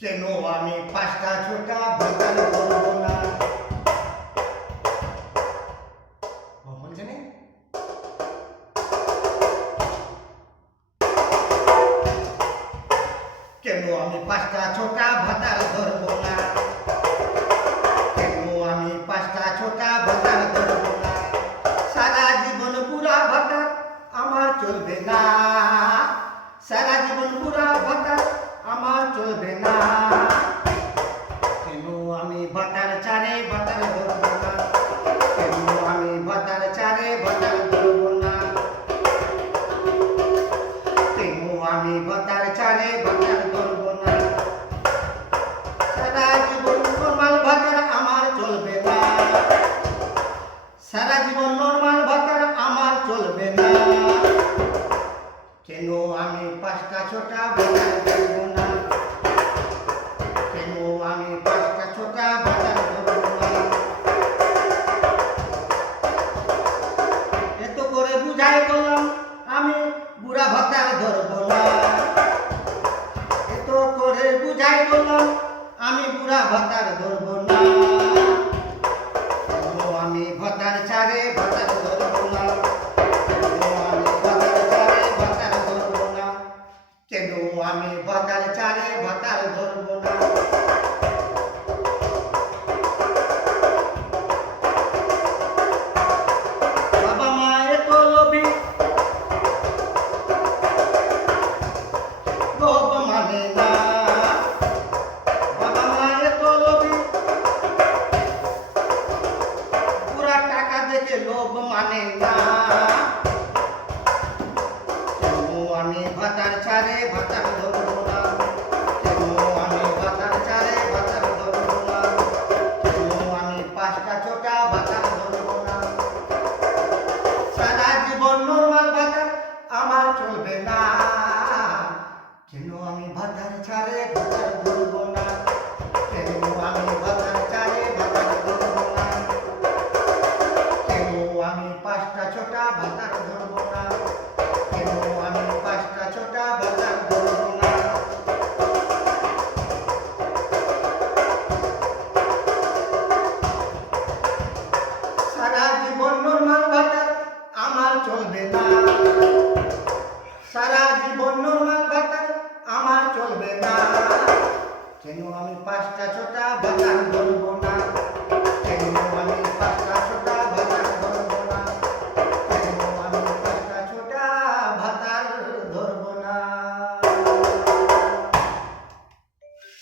কেন আমি পাঁচটা ছোটা ভাতার ধরবো না? বলছে না? কেন আমি পাঁচটা ছোটা ভাতার ধরবো না? কেন আমি পাঁচটা ছোটা ভাতার ধরবো না? সারা জীবন পুরা ভাতার আমার চলবে না। সারা জীবন পুরা ভাতার আমার চলবে না। কেন আমি ভাতার চারে ভাতার ধরবো না? কেন আমি ভাতার চারে ভাতার ধরবো না? কেন আমি ভাতার চারে ভাতার ধরবো না? সারা জীবন নরমাল ভাতার আমার চলবে না। সারা জীবন নরমাল ভাতার আমার চলবে না। কেন আমি পাঁচটা ছোটা ভাতার ধরবো না? কেন আমি পাঁচটা ছোটা ভাতার ধরবো না? এত করে বুঝাই বললাম আমি বুড়া ভাতার ধরবো না। এত করে বুঝাই বললাম আমি বুড়া ভাতার ধরবো না। কেন আমি ভাতার চারে ভাতার ধরবো না? কেন আমি ভাতার চারে ভাতার ধরবো না? কেন আমি ভাতার চারে ভাতার ধরবো না? বাবা মা এত লোভী, লোভ মানে না। বাবা মা এত লোভী, পুরা টাকা দেখে লোভ মানে না। কেন আমি ভাতার চারে ভাতার ধরবো না? কেন আমি ভাতার চারে ভাতার ধরবো না? কেন আমি পাঁচটা ছোটা ভাতার ধরবো না? সারা জীবন নরমাল ভাতার আমার চলবে না। কেন আমি ভাতার চারে ভাতার ধরবো না? কেন আমি ভাতার চারে ভাতার ধরবো না? কেন আমি পাঁচটা ছোটা ভাতার ধরবো না? কেন আমি পাঁচটা ছোটা ভাতার ধরবো না? সারা জীবন নরমাল ভাতার আমার চলবে না। সারা জীবন নরমাল ভাতার আমার চলবে না। কেন আমি পাঁচটা ছোটা ভাতার ধরবো